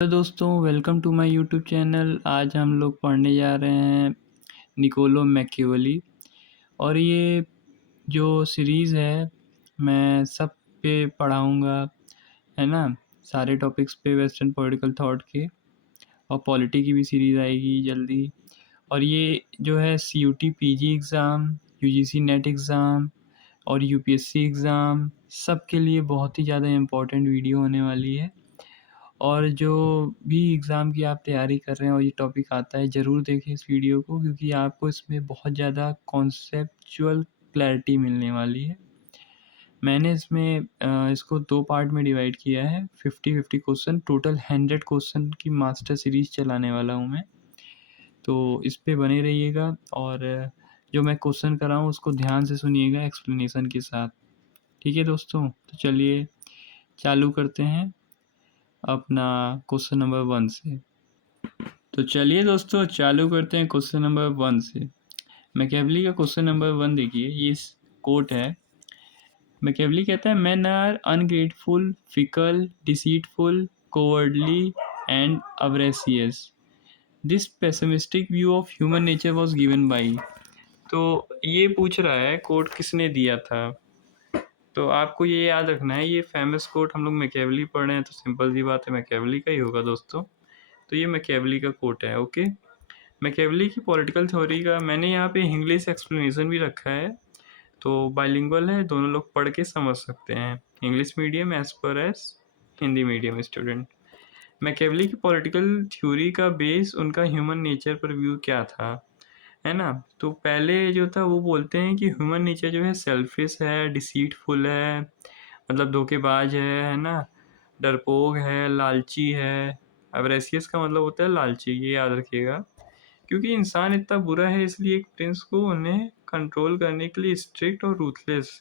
Hello दोस्तों, welcome to my YouTube channel. आज हम लोग पढ़ने जा रहे हैं निकोलो मैकियावेली। और ये जो सीरीज़ है मैं सब पे पढ़ाऊँगा, है ना। सारे टॉपिक्स पे वेस्टर्न पॉलिटिकल थॉट के, और पॉलिटी की भी सीरीज़ आएगी जल्दी। और ये जो है CUT PG exam, UGC net exam और UPSC एग्ज़ाम सब के लिए बहुत ही ज़्यादा इम्पोर्टेंट वीडियो होने वाली है। और जो भी एग्ज़ाम की आप तैयारी कर रहे हैं और ये टॉपिक आता है, ज़रूर देखें इस वीडियो को, क्योंकि आपको इसमें बहुत ज़्यादा कॉन्सेप्चुअल क्लैरिटी मिलने वाली है। मैंने इसमें इसको 2 पार्ट में डिवाइड किया है। 50-50 क्वेश्चन, टोटल 100 क्वेश्चन की मास्टर सीरीज़ चलाने वाला हूँ मैं। तो इस पे बने रहिएगा, और जो मैं क्वेश्चन कर रहा हूँ उसको ध्यान से सुनिएगा एक्सप्लेनेशन के साथ। ठीक है दोस्तों? तो चलिए चालू करते हैं अपना क्वेश्चन नंबर 1 से। तो चलिए दोस्तों चालू करते हैं क्वेश्चन नंबर 1 से। मैकियावेली का क्वेश्चन नंबर 1 देखिए, ये कोट है। मैकियावेली कहता है, man are ungrateful, fickle, deceitful, cowardly and avaricious. This pessimistic view of human nature was given by. तो ये पूछ रहा है कोट किसने दिया था। तो आपको ये याद रखना है, ये फेमस कोट हम लोग मैकियावेली पढ़ रहे हैं, तो सिंपल सी बात है मैकियावेली का ही होगा दोस्तों। तो ये मैकियावेली का कोट है। ओके, मैकियावेली की पॉलिटिकल थ्योरी का मैंने यहाँ पे इंग्लिश एक्सप्लेनेशन भी रखा है, तो बाइलिंगुअल है, दोनों लोग पढ़ के समझ सकते हैं। English medium as per as Hindi medium student. Machiavelli की पॉलिटिकल थ्योरी का बेस उनका ह्यूमन नेचर पर व्यू क्या था, है ना। तो पहले जो था वो बोलते हैं कि ह्यूमन नेचर जो है सेल्फिश है, डिसीटफुल है, मतलब धोखेबाज है ना, डरपोक है, लालची है। अब्रेसियस का मतलब होता है लालची, ये याद रखिएगा। क्योंकि इंसान इतना बुरा है, इसलिए एक प्रिंस को उन्हें कंट्रोल करने के लिए स्ट्रिक्ट और रूथलेस,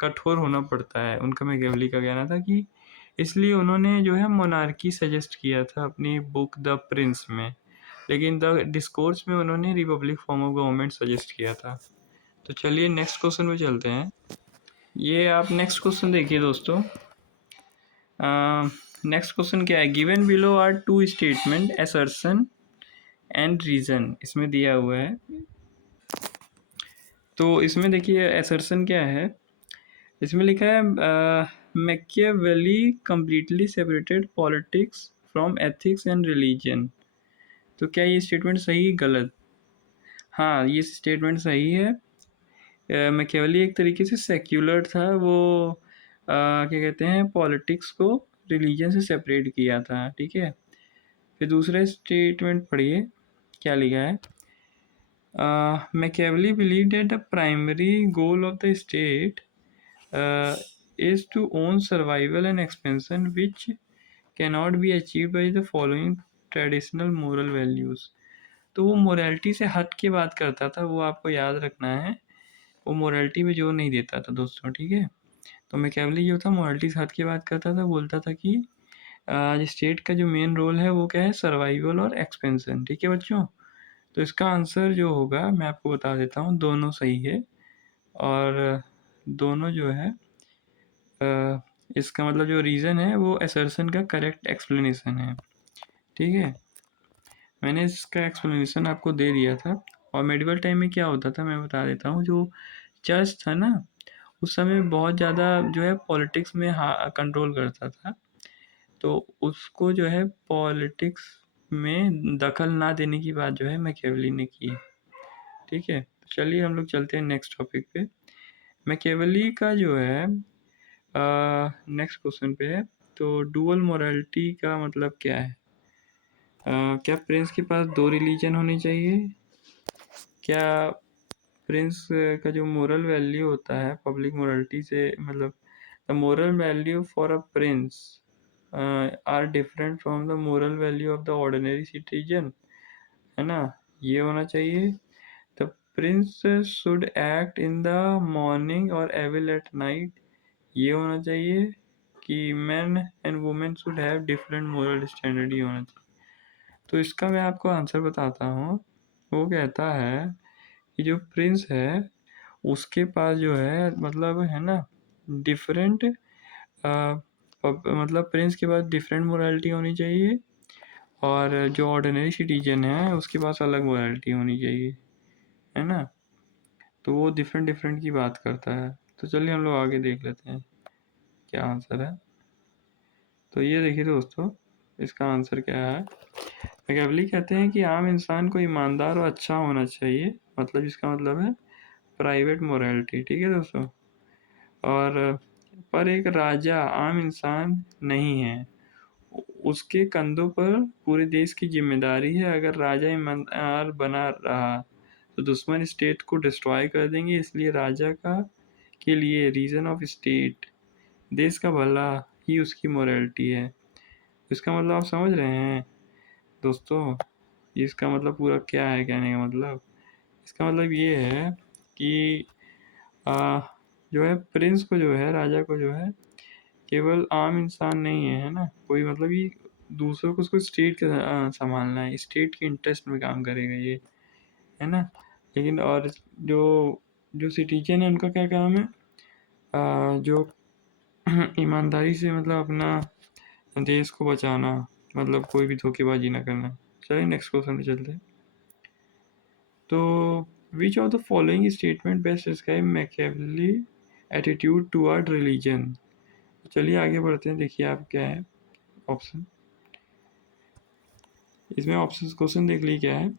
कठोर होना पड़ता है। उनका मैकियावेली का कहना था कि इसलिए उन्होंने जो है मोनार्की सजेस्ट किया था अपनी बुक द प्रिंस में, लेकिन द डिस्कोर्स में उन्होंने Republic form of government suggest किया था। तो चलिए नेक्स्ट क्वेश्चन में चलते हैं। ये आप नेक्स्ट क्वेश्चन देखिए दोस्तों। नेक्स्ट क्वेश्चन क्या है, given below are two statement assertion and reason, इसमें दिया हुआ है। तो इसमें देखिए असर्शन क्या है, इसमें लिखा है Machiavelli completely separated politics from ethics and religion. तो क्या ये स्टेटमेंट सही गलत? हाँ, ये स्टेटमेंट सही है। मैकियावेली एक तरीके से सेक्युलर था, वो क्या कहते हैं, पॉलिटिक्स को रिलीजन से सेपरेट किया था। ठीक है, फिर दूसरा स्टेटमेंट पढ़िए क्या लिखा है। Machiavelli believed that the primary goal of the state is to own survival and expansion, which cannot be achieved by the following traditional moral values। तो वो मोरालिटी से हट के बात करता था, वो आपको याद रखना है। वो मोरालिटी पे जोर नहीं देता था दोस्तों, ठीक है। तो मैकियावेली जो था मोरालिटी से हट के बात करता था, बोलता था कि स्टेट का जो मेन रोल है वो क्या है, सर्वाइवल और एक्सपेंशन। ठीक है बच्चों, तो इसका आंसर जो होगा मैं आपको बता देता हूँ, दोनों सही है। और दोनों जो है इसका मतलब जो रीज़न है वो असर्शन का करेक्ट एक्सप्लेनेशन है। ठीक है, मैंने इसका एक्सप्लेनेशन आपको दे दिया था। और मेडिवल टाइम में क्या होता था मैं बता देता हूँ। जो चर्च था ना, उस समय बहुत ज़्यादा जो है पॉलिटिक्स में कंट्रोल करता था, तो उसको जो है पॉलिटिक्स में दखल ना देने की बात जो है मैकियावेली ने की। ठीक है, चलिए हम लोग चलते हैं नेक्स्ट टॉपिक पे। मैकियावेली का जो है नेक्स्ट क्वेश्चन पे है। तो डुअल मोरालिटी का मतलब क्या है? क्या प्रिंस के पास दो रिलीजन होनी चाहिए? क्या प्रिंस का जो मोरल वैल्यू होता है पब्लिक मोरालिटी से, मतलब the moral value for a prince are different from the moral value of the ordinary citizen, है ना, ये होना चाहिए। The prince should act in the morning और एविल एट नाइट, ये होना चाहिए। कि man and women should have different moral standard, ये होना चाहिए। तो इसका मैं आपको आंसर बताता हूँ। वो कहता है कि जो प्रिंस है उसके पास जो है, मतलब है ना, डिफरेंट मतलब प्रिंस के पास डिफरेंट मोरालिटी होनी चाहिए। और जो ऑर्डिनरी सिटीजन है उसके पास अलग मोरालिटी होनी चाहिए, है ना। तो वो डिफरेंट डिफरेंट की बात करता है। तो चलिए हम लोग आगे देख लेते हैं क्या आंसर है। तो ये देखिए दोस्तों, इसका आंसर क्या है। मैकियावेली कहते हैं कि आम इंसान को ईमानदार और अच्छा होना चाहिए, मतलब इसका मतलब है प्राइवेट मोरालिटी, ठीक है दोस्तों। और पर एक राजा आम इंसान नहीं है, उसके कंधों पर पूरे देश की जिम्मेदारी है। अगर राजा ईमानदार बना रहा तो दुश्मन स्टेट को डिस्ट्रॉय कर देंगे, इसलिए राजा का के लिए रीजन ऑफ स्टेट, देश का भला ही उसकी मोरालिटी है। इसका मतलब आप समझ रहे हैं दोस्तों, इसका मतलब पूरा क्या है कहने का मतलब। इसका मतलब ये है कि आ, जो है प्रिंस को जो है, राजा को जो है, केवल आम इंसान नहीं है, है ना, कोई मतलब ये दूसरों को, उसको स्टेट के संभालना है, स्टेट के इंटरेस्ट में काम करेगा ये, है ना। लेकिन और जो जो सिटीजन है उनका क्या काम है, जो ईमानदारी से मतलब अपना देश को बचाना, मतलब कोई भी धोखेबाजी ना करना। चलिए नेक्स्ट क्वेश्चन पे चलते हैं। तो which of the following statement best describe Machiavelli attitude toward religion. चलिए आगे बढ़ते हैं, देखिए आप क्या है ऑप्शन। इसमें ऑप्शन क्वेश्चन देख लीजिए क्या है।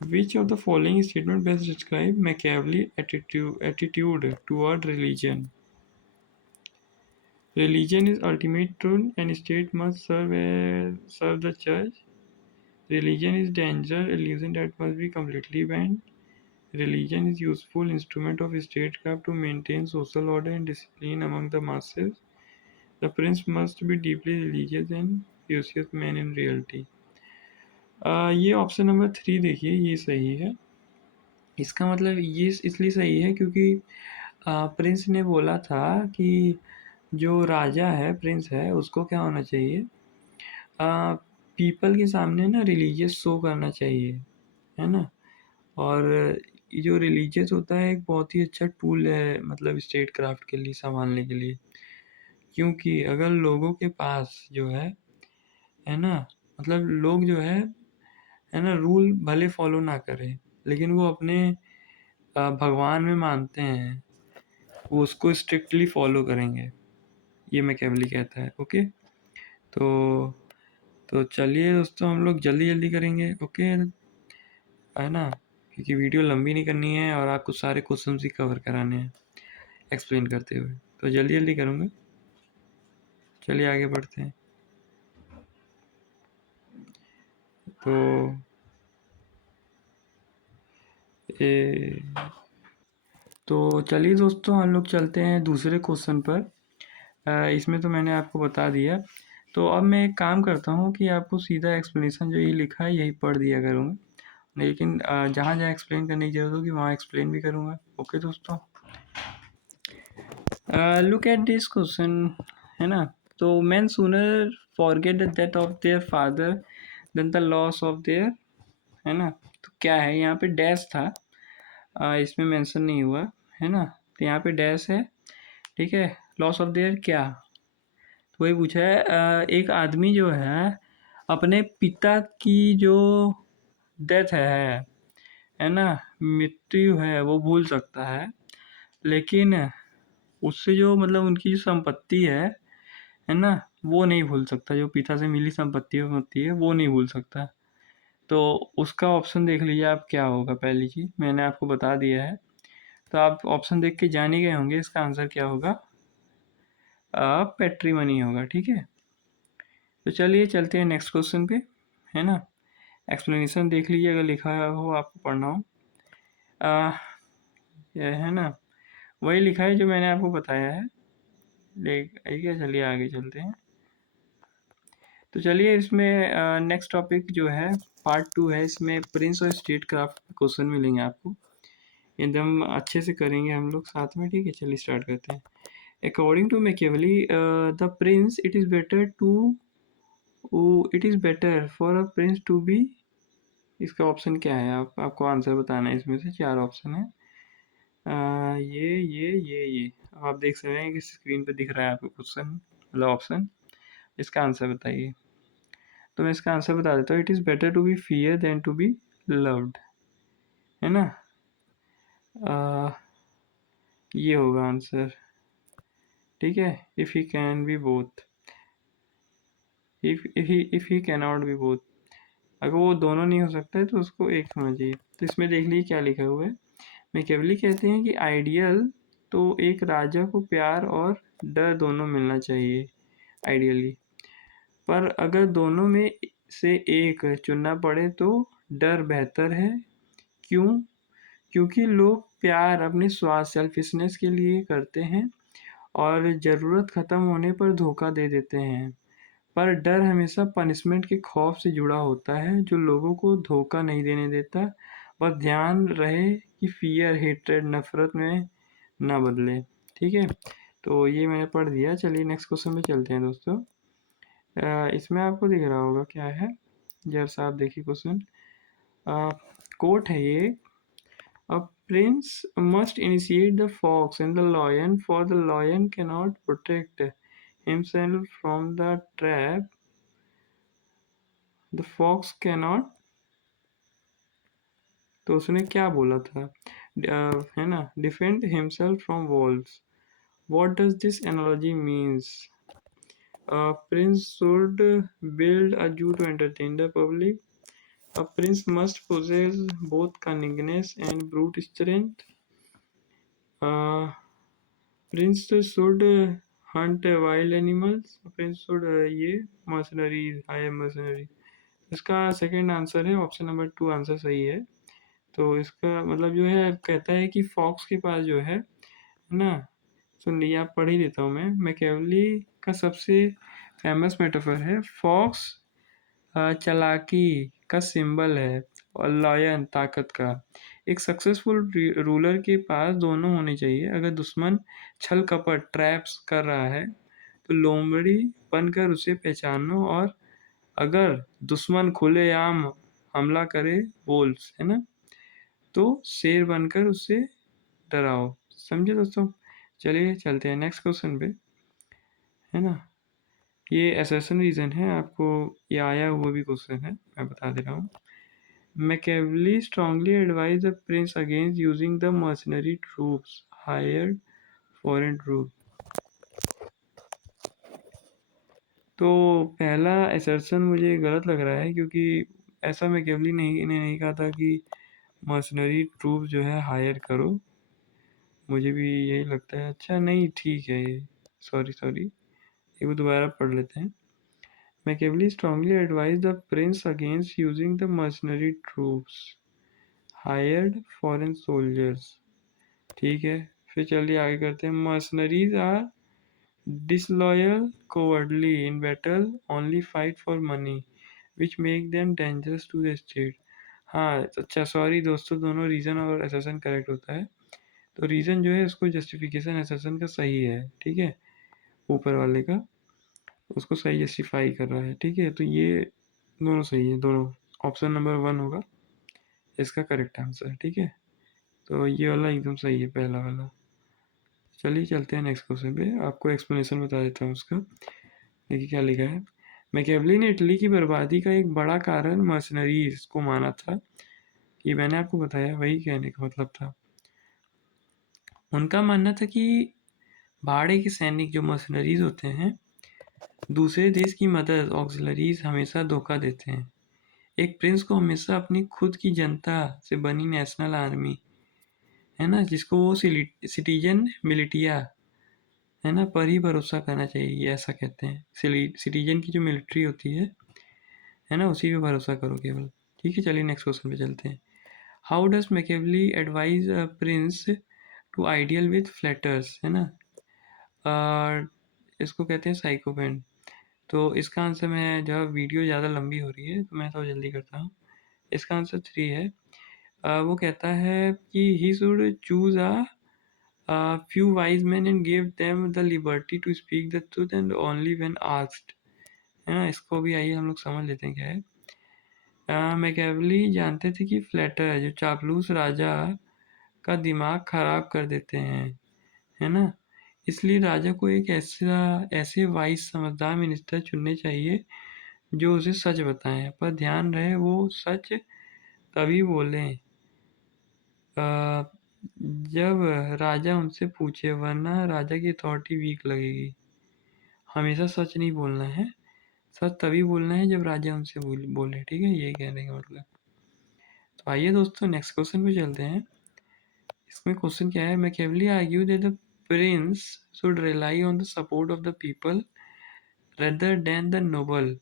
Which of the following statement best describe Machiavelli attitude toward religion. Religion is ultimate truth and state must serve the church. Religion is dangerous illusion that must be completely banned. Religion is useful instrument of statecraft to maintain social order and discipline among the masses. The prince must be deeply religious and pious man in reality. ये option number 3 देखिए, ये सही है। इसका मतलब ये इसलिए सही है क्योंकि प्रिंस ने बोला था कि जो राजा है, प्रिंस है, उसको क्या होना चाहिए, पीपल के सामने ना रिलीजियस शो करना चाहिए, है ना। और ये जो रिलीजियस होता है एक बहुत ही अच्छा टूल है, मतलब स्टेट क्राफ्ट के लिए, संभालने के लिए। क्योंकि अगर लोगों के पास जो है ना, मतलब लोग जो है ना, रूल भले फॉलो ना करें लेकिन वो अपने भगवान में मानते हैं, वो उसको स्ट्रिक्टली फॉलो करेंगे, ये मैकियावेली कहता है। ओके, तो चलिए दोस्तों, हम लोग जल्दी जल्दी करेंगे, ओके, है ना, क्योंकि वीडियो लंबी नहीं करनी है और आपको सारे क्वेश्चन ही कवर कराने हैं एक्सप्लेन करते हुए, तो जल्दी जल्दी करूँगा। चलिए आगे बढ़ते हैं। तो ए, तो चलिए दोस्तों, हम लोग चलते हैं दूसरे क्वेश्चन पर। इसमें तो मैंने आपको बता दिया, तो अब मैं एक काम करता हूँ कि आपको सीधा एक्सप्लेनेशन जो ये लिखा है यही पढ़ दिया करूँगा, लेकिन जहाँ जहाँ एक्सप्लेन करने की ज़रूरत होगी वहाँ एक्सप्लेन भी करूँगा। ओके दोस्तों, लुक एट दिस क्वेश्चन, है ना। तो man sooner forget the death of their father than the loss of their, है ना। तो क्या है यहाँ पे, डैश था, इसमें मेंशन नहीं हुआ, है ना। तो यहाँ पे डैश है, ठीक है। लॉस ऑफ देयर क्या, तो वही पूछा है। एक आदमी जो है अपने पिता की जो डेथ है ना, मृत्यु है, वो भूल सकता है, लेकिन उससे जो मतलब उनकी जो संपत्ति है ना, वो नहीं भूल सकता। जो पिता से मिली संपत्ति होती है वो नहीं भूल सकता। तो उसका ऑप्शन देख लीजिए आप क्या होगा। पहली चीज़ मैंने आपको बता दिया है, तो आप ऑप्शन देख के जान ही गए होंगे इसका आंसर क्या होगा, पैट्रिमनी होगा, ठीक है। तो चलिए चलते हैं नेक्स्ट क्वेश्चन पे, है ना। एक्सप्लेनेशन देख लीजिए अगर लिखा हो, आपको पढ़ना हो, ये है ना, वही लिखा है जो मैंने आपको बताया है। ठीक है, चलिए आगे चलते हैं। तो चलिए इसमें नेक्स्ट टॉपिक जो है पार्ट 2 है, इसमें प्रिंस और स्टेट क्राफ्ट क्वेश्चन मिलेंगे आपको, एकदम अच्छे से करेंगे हम लोग साथ में, ठीक है। चलिए स्टार्ट करते हैं। According to Machiavelli the prince it is better for a prince to be, इसका ऑप्शन क्या है, आपको आंसर बताना है। इसमें से 4 ऑप्शन है, ये आप देख सकते हैं कि स्क्रीन पे दिख रहा है आपको क्वेश्चन, मतलब ऑप्शन। इसका आंसर बताइए। तो मैं इसका आंसर बता देता हूँ, it is better to be fear than to be loved, है ना। ये होगा आंसर, ठीक है। If he can be both, if he can not be both, अगर वो दोनों नहीं हो सकता है तो उसको एक होना चाहिए। तो इसमें देख लीजिए क्या लिखा हुआ है। मैकियावेली कहते हैं कि आइडियल तो एक राजा को प्यार और डर दोनों मिलना चाहिए आइडियली, पर अगर दोनों में से एक चुनना पड़े तो डर बेहतर है। क्यों? क्योंकि लोग प्यार अपने स्वार्थ सेल्फिशनेस के लिए करते हैं और ज़रूरत ख़त्म होने पर धोखा दे देते हैं, पर डर हमेशा पनिशमेंट के खौफ से जुड़ा होता है जो लोगों को धोखा नहीं देने देता। बस ध्यान रहे कि फियर हेट्रेड नफरत में ना बदले, ठीक है। तो ये मैंने पढ़ दिया। चलिए नेक्स्ट क्वेश्चन पे चलते हैं दोस्तों। इसमें आपको दिख रहा होगा क्या है, जरा सा आप देखिए क्वेश्चन। कोट है ये, a prince must initiate the fox and the lion for the lion can not protect himself from the trap, the fox cannot। तो उसने क्या बोला था, है ना, defend himself from walls. What does this analogy means? Prince should build a zoo to entertain the public, a prince must possess both cunningness and brute strength, prince should hunt wild animals, prince should ये mercenaries hire mercenaries। इसका second answer है, option number 2 answer सही है। तो इसका मतलब जो है कहता है कि फॉक्स के पास जो है ना, सुन लीजिए आप, पढ़ ही देता हूँ मैं। मैकियावेली का सबसे फेमस मेटाफर है फॉक्स चालाकी का सिंबल है और लॉयन ताकत का। एक सक्सेसफुल रूलर के पास दोनों होने चाहिए। अगर दुश्मन छल कपट ट्रैप्स कर रहा है तो लोमड़ी बनकर उसे पहचानो, और अगर दुश्मन खुलेआम हमला करे वोल्स, है ना, तो शेर बनकर उससे डराओ। समझे दोस्तों। चलिए चलते हैं नेक्स्ट क्वेश्चन पे, है ना। ये असर्शन रीजन है, आपको ये आया हुआ भी क्वेश्चन है, मैं बता दे रहा हूँ। Machiavelli strongly advise the prince against using the mercenary troops hired foreign troop. तो पहला असर्शन मुझे गलत लग रहा है, क्योंकि ऐसा मैकियावेली ने नहीं कहा था कि मर्सनरी ट्रूप जो है हायर करो। मुझे भी यही लगता है। अच्छा नहीं, ठीक है ये, सॉरी एक बार दोबारा पढ़ लेते हैं। Machiavelli strongly advise the prince against using the mercenary troops hired foreign soldiers, ठीक है। फिर चलिए आगे करते हैं। Mercenaries are disloyal cowardly in battle only fight for money which make them dangerous to the state. हाँ अच्छा, सॉरी दोस्तों, दोनों रीज़न और असर्शन करेक्ट होता है। तो रीज़न जो है उसको जस्टिफिकेशन असर्शन का सही है, ठीक है, ऊपर वाले का उसको सही जस्टिफाई कर रहा है, ठीक है। तो ये दोनों सही है, दोनों। ऑप्शन नंबर 1 होगा इसका करेक्ट आंसर, ठीक है। तो ये वाला एकदम सही है, पहला वाला। चलिए चलते हैं नेक्स्ट क्वेश्चन पे, आपको एक्सप्लेनेशन बता देता हूँ उसका। देखिए क्या लिखा है। मैकियावेली ने इटली की बर्बादी का एक बड़ा कारण मर्सनरीज को माना था। ये मैंने आपको बताया, वही कहने का मतलब था। उनका मानना था कि भाड़े के सैनिक जो मर्सनरीज होते हैं दूसरे देश की मदद ऑक्सिलरीज हमेशा धोखा देते हैं। एक प्रिंस को हमेशा अपनी खुद की जनता से बनी नेशनल आर्मी, है ना, जिसको वो सिटीजन मिलिटिया, है ना, पर ही भरोसा करना चाहिए, ऐसा कहते हैं। सिटीजन की जो मिलिट्री होती है ना, उसी पे भरोसा करो केवल, ठीक है। चलिए नेक्स्ट क्वेश्चन पे चलते हैं। How does Machiavelli advise a prince to ideal with flatters, है ना, इसको कहते हैं साइकोपेंट। तो इसका आंसर, मैं जब वीडियो ज़्यादा लंबी हो रही है तो मैं थोड़ा जल्दी करता हूँ। इसका आंसर 3 है। वो कहता है कि he should choose a few wise men and gave them the liberty to speak the truth and only when asked, है ना। इसको भी आइए हम लोग समझ लेते हैं क्या है। मैकियावेली जानते थे कि फ्लैटर जो चापलूस राजा का दिमाग खराब कर देते हैं, है ना, इसलिए राजा को एक ऐसे वाइस समझदार मिनिस्टर चुनने चाहिए जो उसे सच बताएं, पर ध्यान रहे वो सच तभी बोलें जब राजा उनसे पूछे, वरना राजा की अथॉरिटी वीक लगेगी। हमेशा सच नहीं बोलना है, सच तभी बोलना है जब राजा उनसे बोले, ठीक है, ये कहने का मतलब। तो आइए दोस्तों नेक्स्ट क्वेश्चन पे चलते हैं। इसमें क्वेश्चन क्या है, Machiavelli argue that the prince should rely on the support of the people rather than the noble,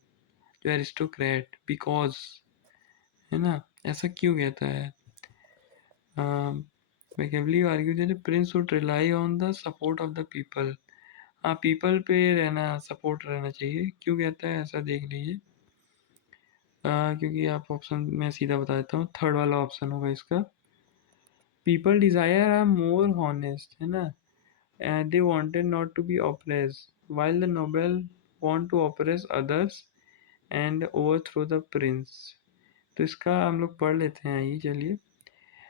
जो एरिस्टोक्रेट, बिकॉज, है ना, ऐसा क्यों कहता है? Machiavelli argue that the prince should rely on the support of the people. हाँ, people पे रहना, सपोर्ट रहना चाहिए। क्यों कहता है ऐसा, देख लीजिए। क्योंकि आप ऑप्शन मैं सीधा बता देता हूँ, थर्ड वाला ऑप्शन होगा इसका। People desire are more honest, है ना, and they wanted not to be oppressed, while the noble want to oppress others and overthrow the prince। तो इसका हम लोग पढ़ लेते हैं, ये चलिए।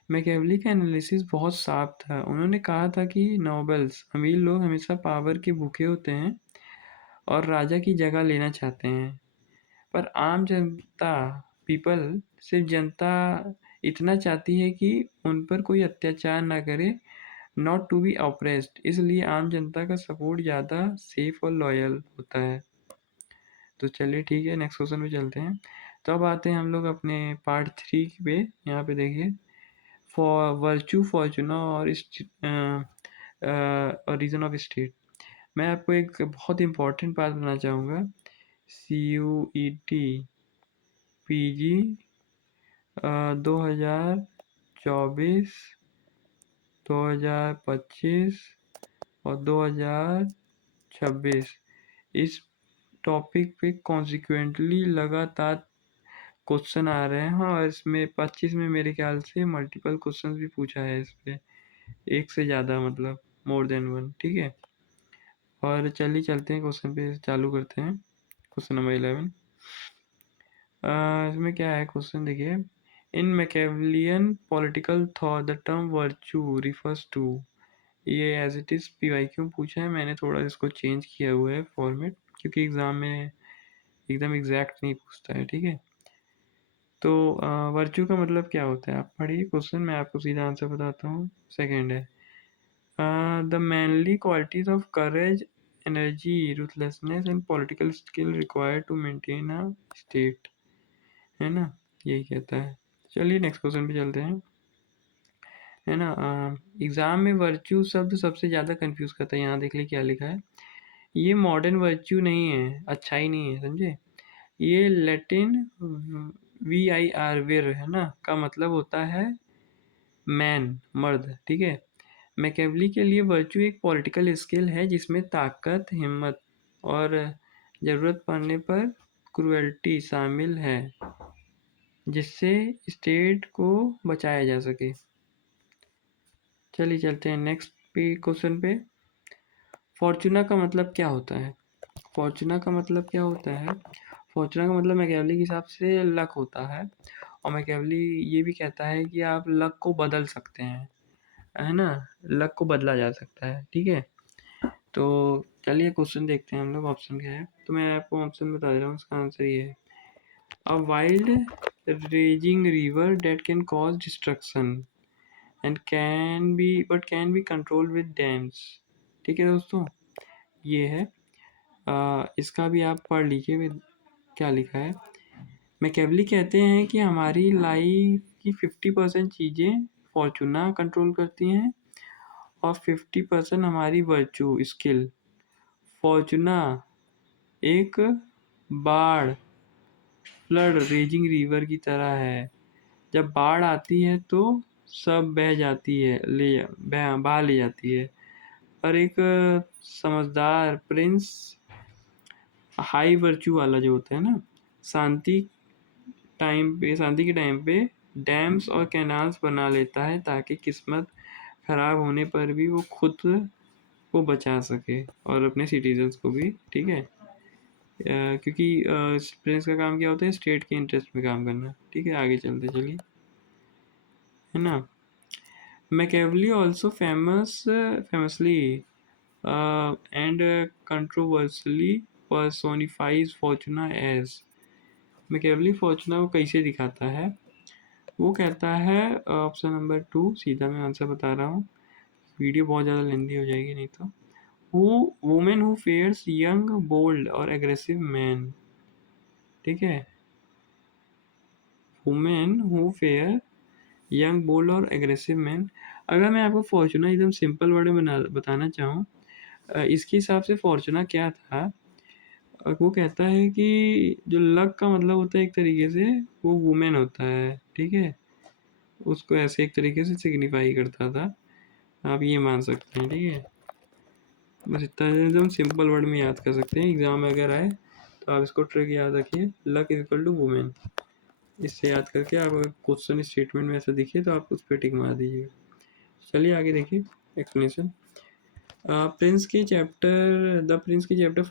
मैकियावेली का एनालिसिस बहुत साफ था। उन्होंने कहा था कि नोबल्स, अमीर लोग, हमेशा पावर के भूखे होते हैं और राजा की जगह लेना चाहते हैं, पर आम जनता, पीपल, सिर्फ जनता इतना चाहती है कि उन पर कोई अत्याचार ना करे, नॉट टू बी ऑप्रेस्ड। इसलिए आम जनता का सपोर्ट ज़्यादा सेफ और लॉयल होता है। तो चलिए ठीक है, नेक्स्ट क्वेश्चन पे चलते हैं। तो अब आते हैं हम लोग अपने पार्ट 3 पे। यहाँ पे देखिए, फॉर वर्चू, फॉर्चूना और रीजन ऑफ स्टेट। मैं आपको एक बहुत इंपॉर्टेंट बात बताना चाहूँगा। CUET PG 2024, 2025 और 2026 इस टॉपिक पे कॉन्सिक्वेंटली लगातार क्वेश्चन आ रहे हैं। और इसमें 25 में मेरे ख्याल से मल्टीपल क्वेश्चन भी पूछा है इस पे, एक से ज़्यादा, मतलब मोर देन वन, ठीक है। और चलिए चलते हैं क्वेश्चन पे, चालू करते हैं। क्वेश्चन नंबर 11, इसमें क्या है क्वेश्चन, देखिए। In Machiavellian political thought the term virtue refers to, ये एज इट इज़ PYQ पूछा है, मैंने थोड़ा इसको चेंज किया हुआ है फॉर्मेट, क्योंकि एग्ज़ाम में एकदम एग्जैक्ट नहीं पूछता है, ठीक है। तो वर्च्यू का मतलब क्या होता है, आप पढ़िए क्वेश्चन, मैं आपको सीधा आंसर बताता हूँ। सेकंड है, the manly qualities of courage, energy, ruthlessness and political skill required to maintain a state, है ना, यही कहता है। चलिए नेक्स्ट क्वेश्चन पे चलते हैं, है ना। एग्ज़ाम में वर्च्यू शब्द सबसे ज़्यादा कंफ्यूज करता है। यहाँ देख लीजिए क्या लिखा है, ये मॉडर्न वर्च्यू नहीं है, अच्छाई नहीं है, समझे। ये लैटिन VIR, विर, है ना, का मतलब होता है मैन, मर्द, ठीक है। मैकियावेली के लिए वर्च्यू एक पॉलिटिकल स्किल है जिसमें ताकत, हिम्मत और ज़रूरत पड़ने पर क्रुएल्टी शामिल है, जिससे स्टेट को बचाया जा सके। चलिए चलते हैं नेक्स्ट पे क्वेश्चन पे। फॉर्चूना का मतलब क्या होता है? फॉर्चूना का मतलब क्या होता है? फॉर्चूना का मतलब मैकियावेली के हिसाब से लक होता है, और मैकियावेली ये भी कहता है कि आप लक को बदल सकते हैं, है ना, लक को बदला जा सकता है, ठीक है। तो चलिए क्वेश्चन देखते हैं हम लोग, ऑप्शन क्या है। तो मैं आपको ऑप्शन बता दे रहा हूँ, इसका आंसर ये है, a wild raging river that can cause destruction and can be control with dams, ठीक है दोस्तों, ये है। इसका भी आप पढ़ लीजिए क्या लिखा है। मैकियावेली कहते हैं कि हमारी लाइफ की 50% चीज़ें फॉर्चूना कंट्रोल करती हैं और 50% हमारी वर्चू, स्किल। फॉर्चूना एक बाढ़, फ्लड, रेजिंग रिवर की तरह है। जब बाढ़ आती है तो सब बह जाती है, बहा ले जाती है, पर एक समझदार प्रिंस, हाई वर्च्यू वाला जो होता है ना, शांति शांति के टाइम पे डैम्स और कैनाल्स बना लेता है, ताकि किस्मत खराब होने पर भी वो खुद को बचा सके और अपने सिटीजन्स को भी, ठीक है। क्योंकि प्रिंस का काम क्या होता है, स्टेट के इंटरेस्ट में काम करना, ठीक है। आगे चलते चलिए, है ना। Machiavelli also famously and controversially personifies Fortuna as Machiavelli Fortuna को कैसे दिखाता है? वो कहता है ऑप्शन नंबर 2, सीधा मैं आंसर बता रहा हूँ, वीडियो बहुत ज़्यादा लेंदी हो जाएगी नहीं तो। Who women who fears young bold और एग्रेसिव मैन, ठीक है, women who fair young bold और एग्रेसिव मैन। अगर मैं आपको फॉर्चूना एकदम सिंपल वर्ड में बताना चाहूँ, इसके हिसाब से फॉर्चूना क्या था, वो कहता है कि जो लक का मतलब होता है एक तरीके से, वो वुमेन होता है, ठीक है, उसको ऐसे एक तरीके से सिग्निफाई करता था, आप ये मान सकते हैं, ठीक है। बस इतना एकदम सिंपल वर्ड में याद कर सकते हैं, एग्जाम में अगर आए तो आप इसको ट्रिक याद रखिए, luck is equal to women. इससे याद करके आप अगर क्वेश्चन स्टेटमेंट में ऐसा दिखे तो आप उस पर टिक मार दीजिएगा। चलिए आगे देखिए एक्सप्लेनेशन। द प्रिंस के चैप्टर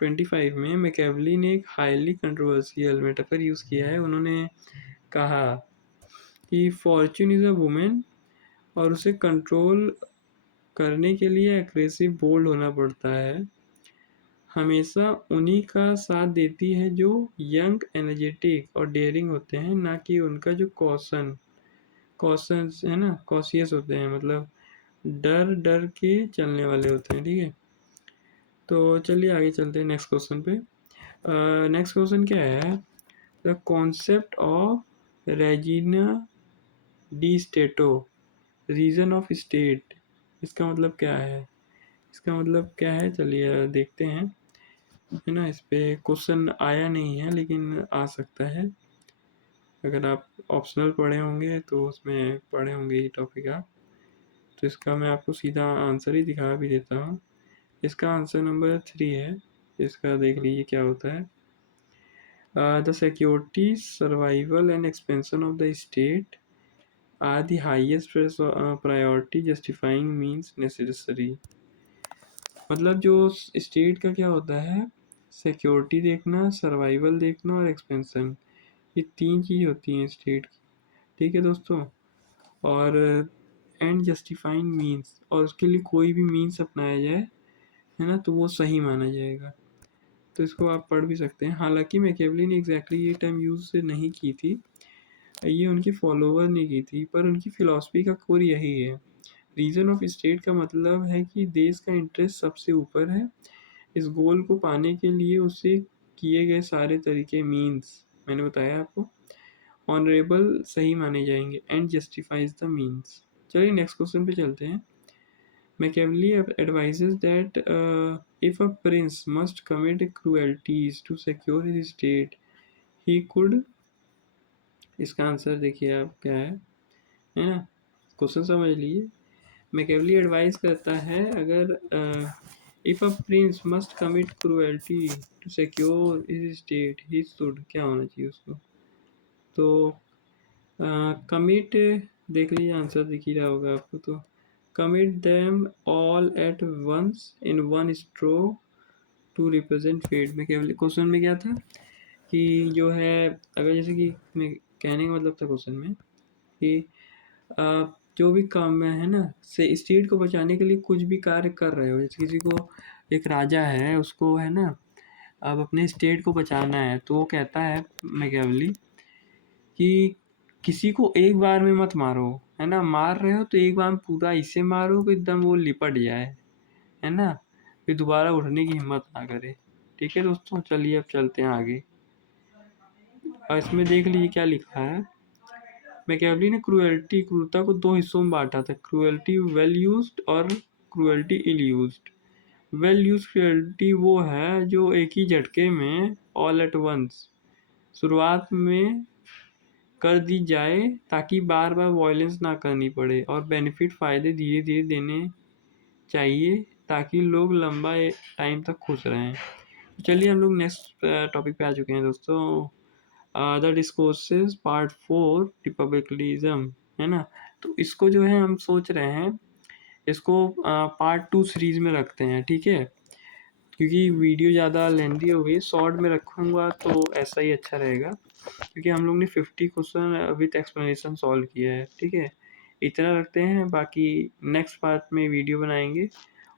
25 में मैकियावेली ने एक हाईली कंट्रोवर्शियल मेटाफर यूज़ किया है। उन्होंने कहा कि फॉर्च्यून इज़ अ वुमेन और उसे कंट्रोल करने के लिए एग्रेसिव बोल्ड होना पड़ता है, हमेशा उन्हीं का साथ देती है जो यंग एनर्जेटिक और डेयरिंग होते हैं, ना कि उनका जो कॉशन है ना, कॉशियस होते हैं, मतलब डर डर के चलने वाले होते हैं, ठीक है। तो चलिए आगे चलते हैं नेक्स्ट क्वेश्चन पे। नेक्स्ट क्वेश्चन क्या है? द कॉन्सेप्ट ऑफ रेजिना डी स्टेटो, रीजन ऑफ स्टेट, इसका मतलब क्या है? इसका मतलब क्या है, चलिए देखते हैं, है ना। इस पे क्वेश्चन आया नहीं है लेकिन आ सकता है, अगर आप ऑप्शनल पढ़े होंगे तो उसमें पढ़े होंगे ये टॉपिक आप, तो इसका मैं आपको सीधा आंसर ही दिखा भी देता हूँ। इसका आंसर नंबर 3 है, इसका देख लीजिए क्या होता है। The security survival and expansion of the state are the highest priority justifying means necessary. मतलब जो स्टेट का क्या होता है, सिक्योरिटी देखना, सर्वाइवल देखना और एक्सपेंशन, ये 3 चीज़ होती हैं स्टेट की, ठीक है दोस्तों। और एंड जस्टिफाइंग मीन्स, और उसके लिए कोई भी मीन्स अपनाया जाए, है ना, तो वो सही माना जाएगा। तो इसको आप पढ़ भी सकते हैं। हालांकि मैकियावेली ने एग्जैक्टली ये टर्म यूज़ नहीं की थी, ये उनकी फॉलोवर ने की थी, पर उनकी फिलॉसफी का कोर यही है। रीजन ऑफ स्टेट का मतलब है कि देश का इंटरेस्ट सबसे ऊपर है, इस गोल को पाने के लिए उसे किए गए सारे तरीके मीन्स, मैंने बताया आपको, ऑनरेबल सही माने जाएंगे, एंड जस्टिफाइज द मीन्स। चलिए नेक्स्ट क्वेश्चन पे चलते हैं। Machiavelli advises that if a prince must commit cruelties to secure his state, he could, इसका आंसर देखिए आप क्या है ना, क्वेश्चन समझ लीजिए। मैकियावेली एडवाइस करता है, अगर if a prince must commit cruelty to secure his state, he should, क्या होना चाहिए उसको, तो कमिट, देख लीजिए आंसर दिख ही रहा होगा आपको, तो commit them all at once in one stroke to represent fate में। केवल क्वेश्चन में क्या था कि जो है, अगर जैसे कि मैं कहने का मतलब था क्वेश्चन में कि जो भी काम है ना, से स्टेट को बचाने के लिए कुछ भी कार्य कर रहे हो, जैसे किसी को, एक राजा है उसको, है ना, अब अपने स्टेट को बचाना है, तो वो कहता है मैकियावेली कि किसी को एक बार में मत मारो, है ना, मार रहे हो तो एक बार में पूरा ऐसे मारो कि एकदम वो लिपट जाए, है ना, फिर दोबारा उठने की हिम्मत ना करे। ठीक है दोस्तों, चलिए अब चलते हैं आगे। और इसमें देख लीजिए क्या लिखा है। मैकियावेली ने क्रूरता को 2 हिस्सों में बांटा था, क्रूएल्टी वेल यूज्ड और क्रूएल्टी इल यूज्ड। वेल यूज क्रूएल्टी वो है जो एक ही झटके में, ऑल एट वंस, शुरुआत में कर दी जाए ताकि बार बार वॉयलेंस ना करनी पड़े, और बेनिफिट फ़ायदे धीरे धीरे देने चाहिए ताकि लोग लंबा टाइम तक खुश रहें। चलिए हम लोग नेक्स्ट टॉपिक पे आ चुके हैं दोस्तों, द डिस्कोर्सेस पार्ट 4 रिपब्लिकनिज्म, है ना। तो इसको जो है हम सोच रहे हैं, इसको पार्ट 2 सीरीज में रखते हैं, ठीक है, क्योंकि वीडियो ज़्यादा लेंदी हो गई, शॉर्ट में रखूँगा तो ऐसा ही अच्छा रहेगा, क्योंकि हम लोग ने 50 क्वेश्चन विथ एक्सप्लेनेशन सॉल्व किया है, ठीक है। इतना रखते हैं, बाकी नेक्स्ट पार्ट में वीडियो बनाएंगे,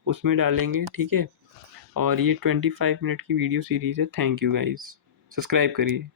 उसमें डालेंगे, ठीक है। और ये 25 मिनट की वीडियो सीरीज़ है। थैंक यू गाइस, सब्सक्राइब करिए।